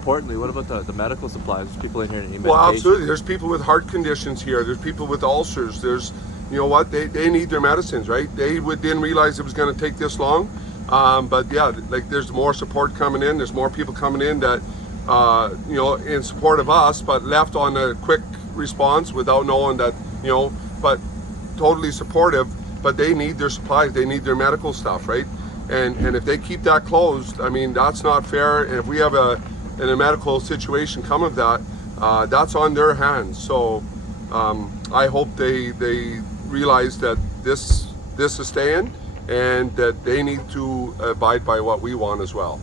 Importantly, what about the medical supplies? There's people in here that need Well, medication. absolutely. There's people with heart conditions here. There's people with ulcers. There's, you know what, they need their medicines, right? Didn't realize it was going to take this long. But yeah, like there's more support coming in. There's more people coming in that, you know, in support of us, but left on a quick response without knowing that, you know, but totally supportive, but they need their supplies. They need their medical stuff, right? And if they keep that closed, I mean, that's not fair. And if we have a medical situation come of that, that's on their hands. So I hope they realize that this is staying and that they need to abide by what we want as well.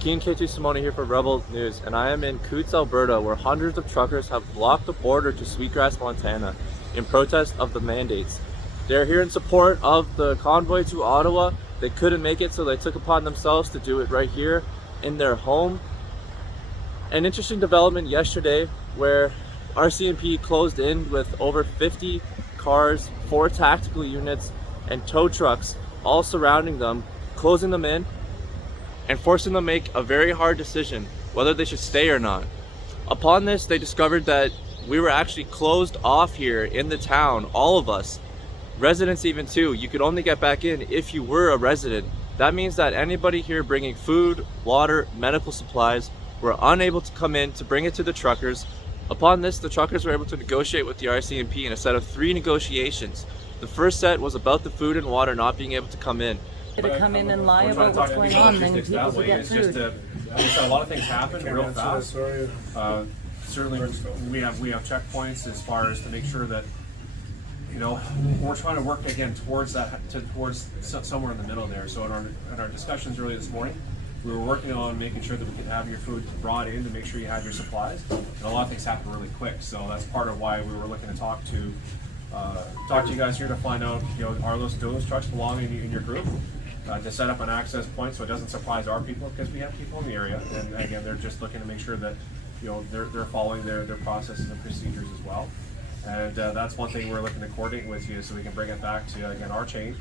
Kian K2 Simone here for Rebel News, and I am in Coutts, Alberta, where hundreds of truckers have blocked the border to Sweetgrass, Montana, in protest of the mandates. They're here in support of the convoy to Ottawa. They couldn't make it, so they took upon themselves to do it right here in their home. An interesting development yesterday where RCMP closed in with over 50 cars, 4 tactical units, and tow trucks all surrounding them, closing them in and forcing them to make a very hard decision whether they should stay or not. Upon this, they discovered that we were actually closed off here in the town, all of us. Residents even too. You could only get back in if you were a resident. That means that anybody here bringing food, water, medical supplies were unable to come in to bring it to the truckers. Upon this, the truckers were able to negotiate with the RCMP in a set of 3 negotiations. The first set was about the food and water not being able to come in. To come in and lie about what's going on, then people will get food. A lot of things happen real fast. Certainly, we have checkpoints as far as to make sure that, you know, we're trying to work again towards that, towards somewhere in the middle there. So in our discussions earlier this morning, we were working on making sure that we could have your food brought in to make sure you had your supplies. And a lot of things happen really quick, so that's part of why we were looking to talk to you guys here to find out, you know, are those trucks belonging in your group? To set up an access point so it doesn't surprise our people, because we have people in the area, and again, they're just looking to make sure that, you know, they're following their processes and procedures as well. And that's one thing we're looking to coordinate with you so we can bring it back to, again, our chain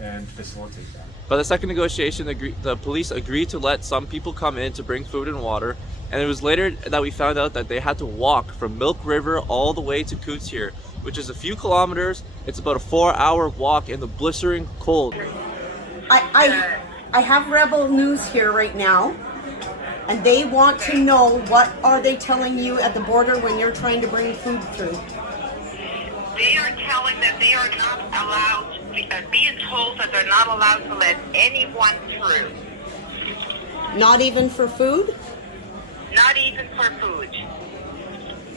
and facilitate that. By the second negotiation, the police agreed to let some people come in to bring food and water, and it was later that we found out that they had to walk from Milk River all the way to Coutts here, which is a few kilometers. It's about a 4-hour walk in the blistering cold. I have Rebel News here right now, and they want to know, what are they telling you at the border when you're trying to bring food through? They are telling that they are not allowed, being told that they're not allowed to let anyone through. Not even for food? Not even for food.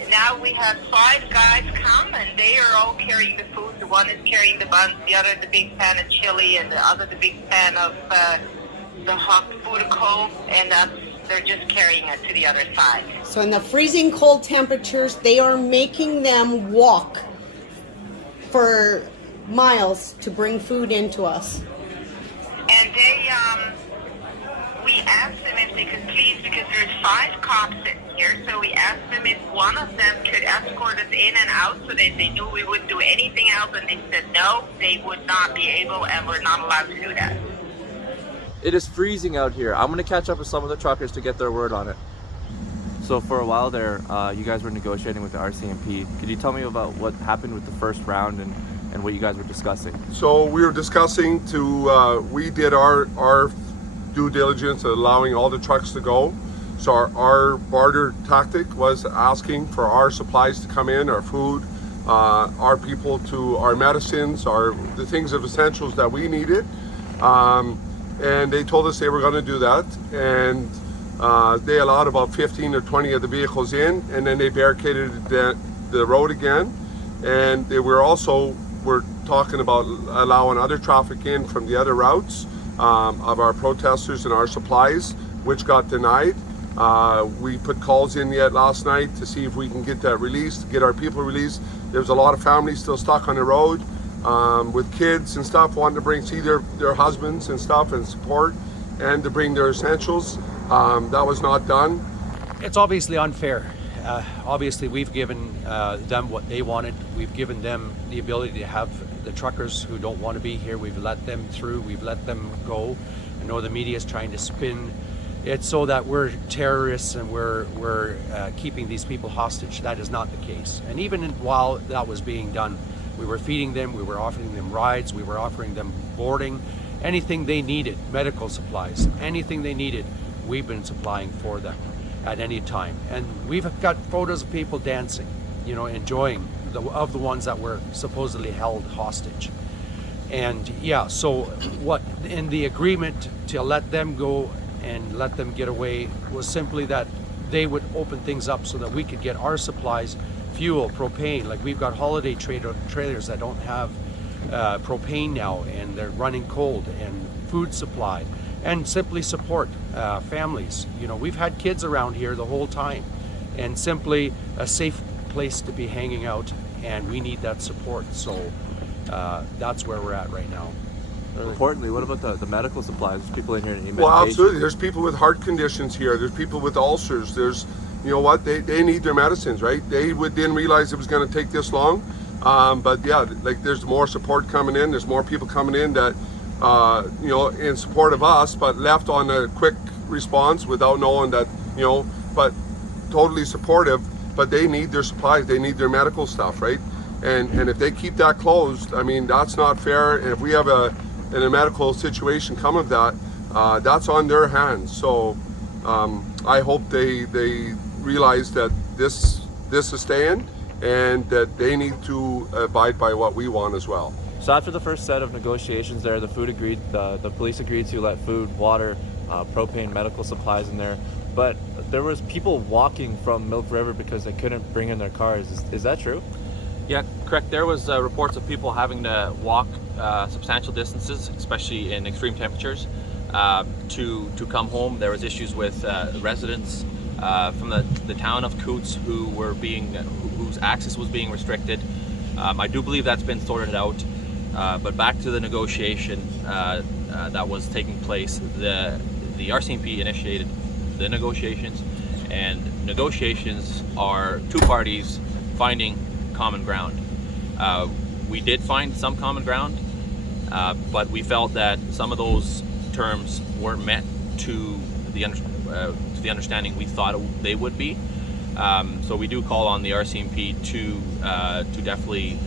Now we have 5 guys come, and they are all carrying the food. The one is carrying the buns, the other the big pan of chili, and the other the big pan of the hot food cold, and they're just carrying it to the other side. So in the freezing cold temperatures, they are making them walk for miles to bring food into us. And we asked them if they could please, because there's 5 cops in here, so we asked them if one of them could escort us in and out so that they knew we wouldn't do anything else, and they said no, they would not be able, and we're not allowed to do that. It is freezing out here. I'm going to catch up with some of the truckers to get their word on it. So for a while there, you guys were negotiating with the RCMP. Could you tell me about what happened with the first round and what you guys were discussing? So we were discussing we did our due diligence allowing all the trucks to go. So our barter tactic was asking for our supplies to come in, our food, our people to our medicines, the things of essentials that we needed. And they told us they were going to do that. And they allowed about 15 or 20 of the vehicles in, and then they barricaded the road again. And they were talking about allowing other traffic in from the other routes of our protesters and our supplies, which got denied. We put calls in yet last night to see if we can get that released, get our people released. There's a lot of families still stuck on the road with kids and stuff, wanting to see their husbands and stuff and support, and to bring their essentials. That was not done. It's obviously unfair. Obviously, we've given them what they wanted. We've given them the ability to have the truckers who don't want to be here. We've let them through. We've let them go. And know, the media is trying to spin it so that we're terrorists and we're keeping these people hostage. That is not the case. And even while that was being done, we were feeding them, we were offering them rides, we were offering them boarding, anything they needed, medical supplies, anything they needed, we've been supplying for them at any time. And we've got photos of people dancing, you know, enjoying of the ones that were supposedly held hostage. And yeah, so what in the agreement to let them go and let them get away was simply that they would open things up so that we could get our supplies, fuel, propane. Like we've got holiday trailers that don't have propane now, and they're running cold, and food supply, and simply support families. You know, we've had kids around here the whole time, and simply a safe place to be hanging out, and we need that support. So that's where we're at right now. Importantly, what about the medical supplies? There's people in here that need Well, medication. absolutely. There's people with heart conditions here. There's people with ulcers. There's, you know what, they need their medicines, right? They didn't realize it was going to take this long. But yeah, like there's more support coming in. There's more people coming in that, you know, in support of us, but left on a quick response without knowing that, you know, but totally supportive, but they need their supplies. They need their medical stuff, right? And if they keep that closed, I mean, that's not fair. And if we have a medical situation come of that, that's on their hands. So I hope they realize that this is staying, and that they need to abide by what we want as well. So after the first set of negotiations there, the police agreed to let food, water, propane, medical supplies in there. But there was people walking from Milk River because they couldn't bring in their cars. Is that true? Yeah, correct. There was reports of people having to walk substantial distances, especially in extreme temperatures, to come home. There was issues with residents from the town of Coutts whose access was being restricted. I do believe that's been sorted out. But back to the negotiation that was taking place, the RCMP initiated the negotiations, and negotiations are two parties finding common ground. We did find some common ground, but we felt that some of those terms weren't met to the understanding we thought they would be. So we do call on the RCMP to definitely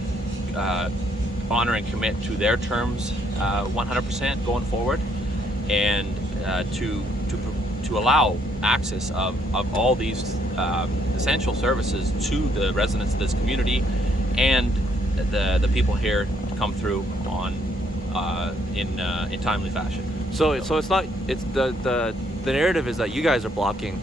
honor and commit to their terms 100% going forward, and to allow access of all these essential services to the residents of this community and the people here to come through in timely fashion. So it's not, it's the narrative is that you guys are blocking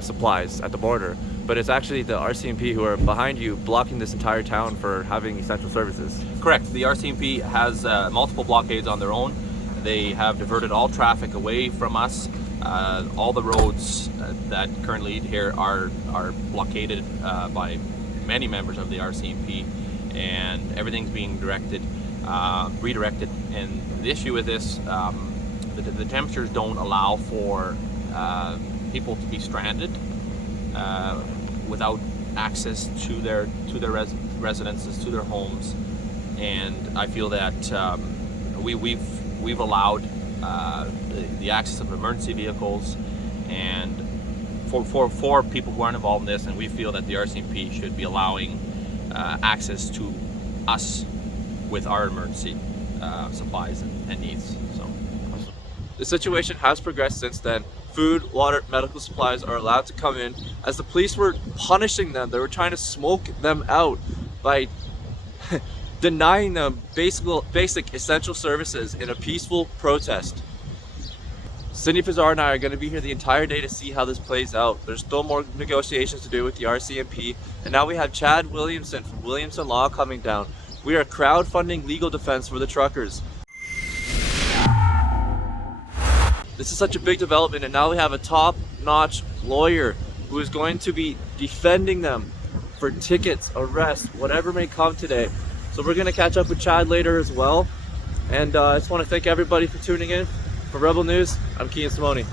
supplies at the border, but it's actually the RCMP who are behind you blocking this entire town for having essential services. Correct. The RCMP has multiple blockades on their own. They have diverted all traffic away from us. All the roads that currently lead here are blockaded by many members of the RCMP, and everything's being redirected. And the issue with this, the temperatures don't allow for people to be stranded without access to their residences, to their homes. And I feel that we've allowed the access of emergency vehicles and for people who aren't involved in this, and we feel that the RCMP should be allowing access to us with our emergency supplies and needs. So the situation has progressed since then. Food, water, medical supplies are allowed to come in. As the police were punishing them, they were trying to smoke them out by denying them basic essential services in a peaceful protest. Cindy Fizzard and I are going to be here the entire day to see how this plays out. There's still more negotiations to do with the RCMP, and now we have Chad Williamson from Williamson Law coming down. We are crowdfunding legal defense for the truckers. This is such a big development, and now we have a top-notch lawyer who is going to be defending them for tickets, arrests, whatever may come today. So we're going to catch up with Chad later as well. And I just want to thank everybody for tuning in. For Rebel News, I'm Kian Simone.